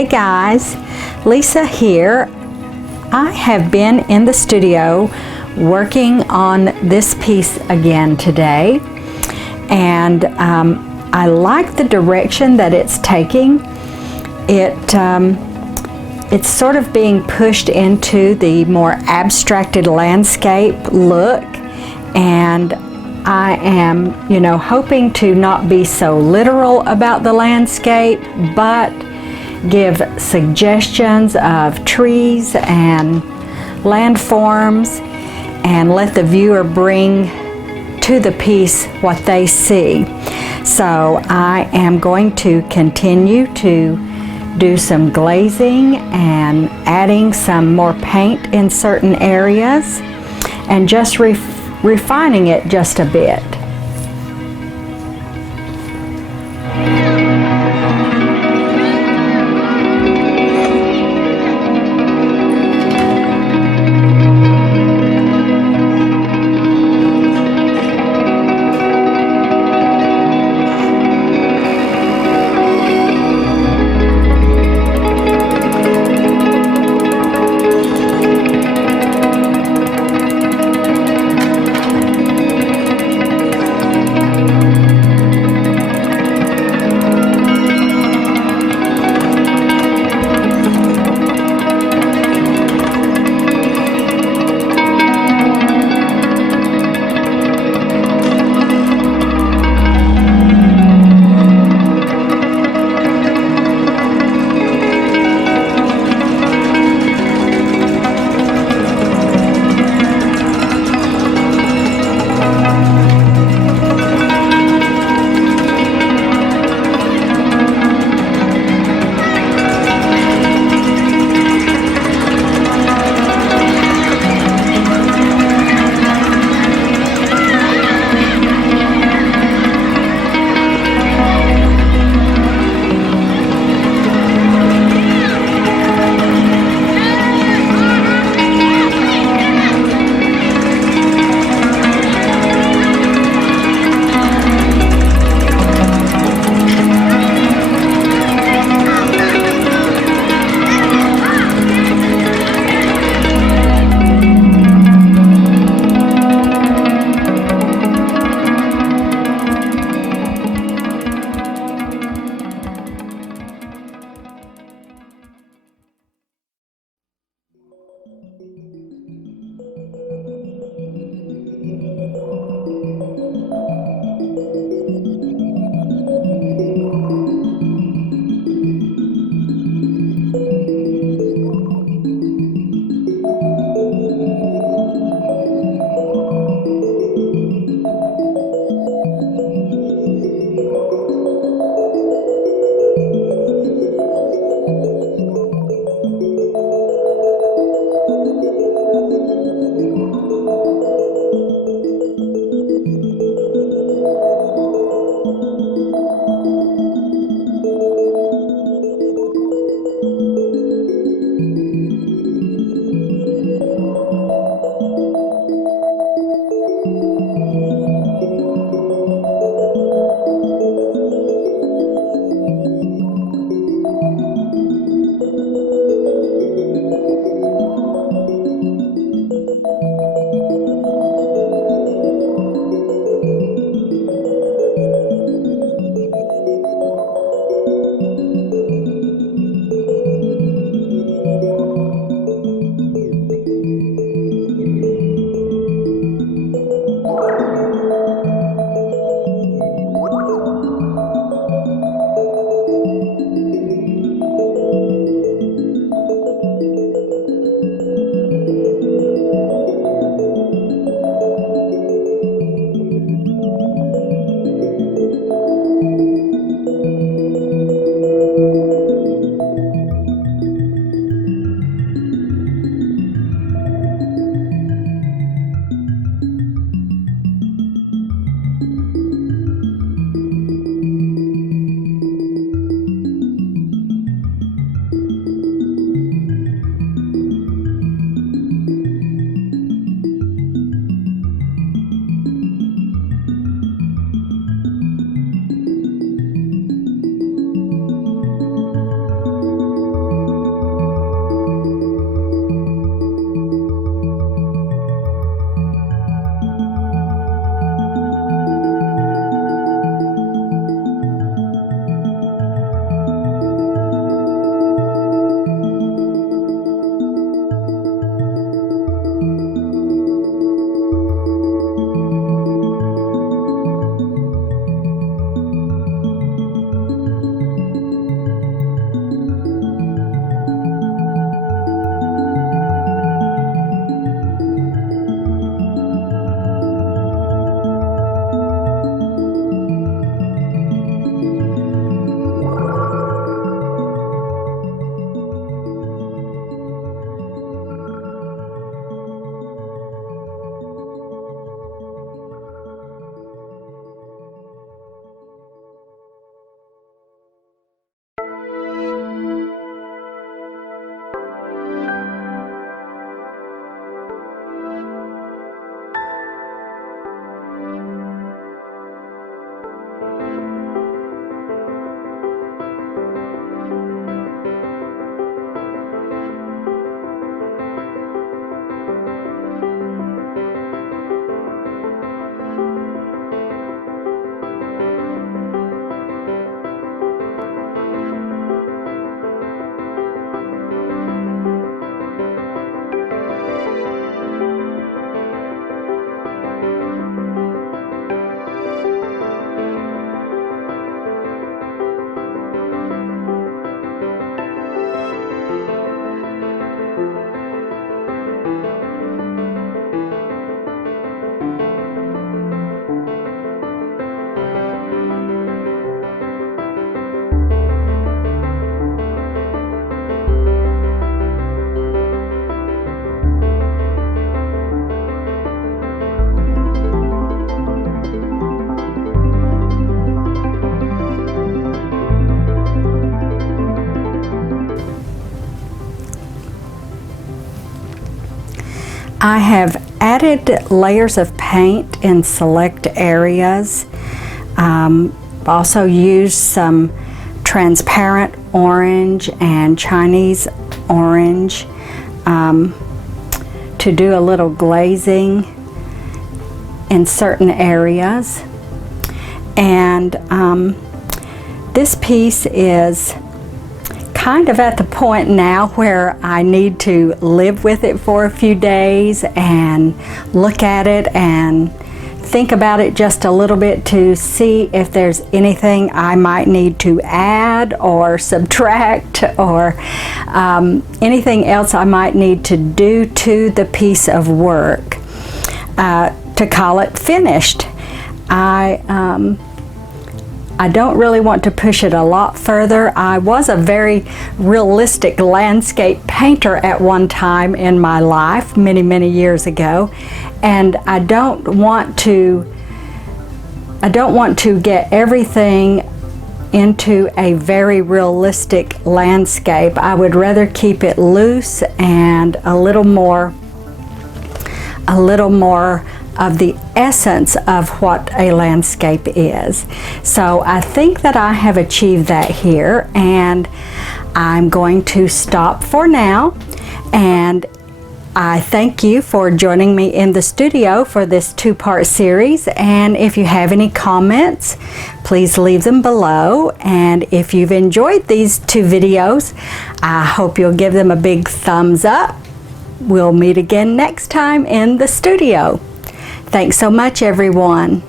Hey guys, Lisa here. I have been in the studio working on this piece again today, and I like the direction that it's taking. It's sort of being pushed into the more abstracted landscape look, and I am, hoping to not be so literal about the landscape, but give suggestions of trees and landforms and let the viewer bring to the piece what they see. So I am going to continue to do some glazing and adding some more paint in certain areas and just refining it just a bit. I have added layers of paint in select areas. Also used some transparent orange and Chinese orange to do a little glazing in certain areas. And this piece is kind of at the point now where I need to live with it for a few days and look at it and think about it just a little bit to see if there's anything I might need to add or subtract, or anything else I might need to do to the piece of work to call it finished. I don't really want to push it a lot further. I was a very realistic landscape painter at one time in my life, many, many years ago, and I don't want to get everything into a very realistic landscape. I would rather keep it loose and a little more of the essence of what a landscape is. So I think that I have achieved that here, and I'm going to stop for now, and I thank you for joining me in the studio for this two-part series. And if you have any comments, please leave them below. And if you've enjoyed these two videos, I hope you'll give them a big thumbs up. We'll meet again next time in the studio. Thanks so much, everyone.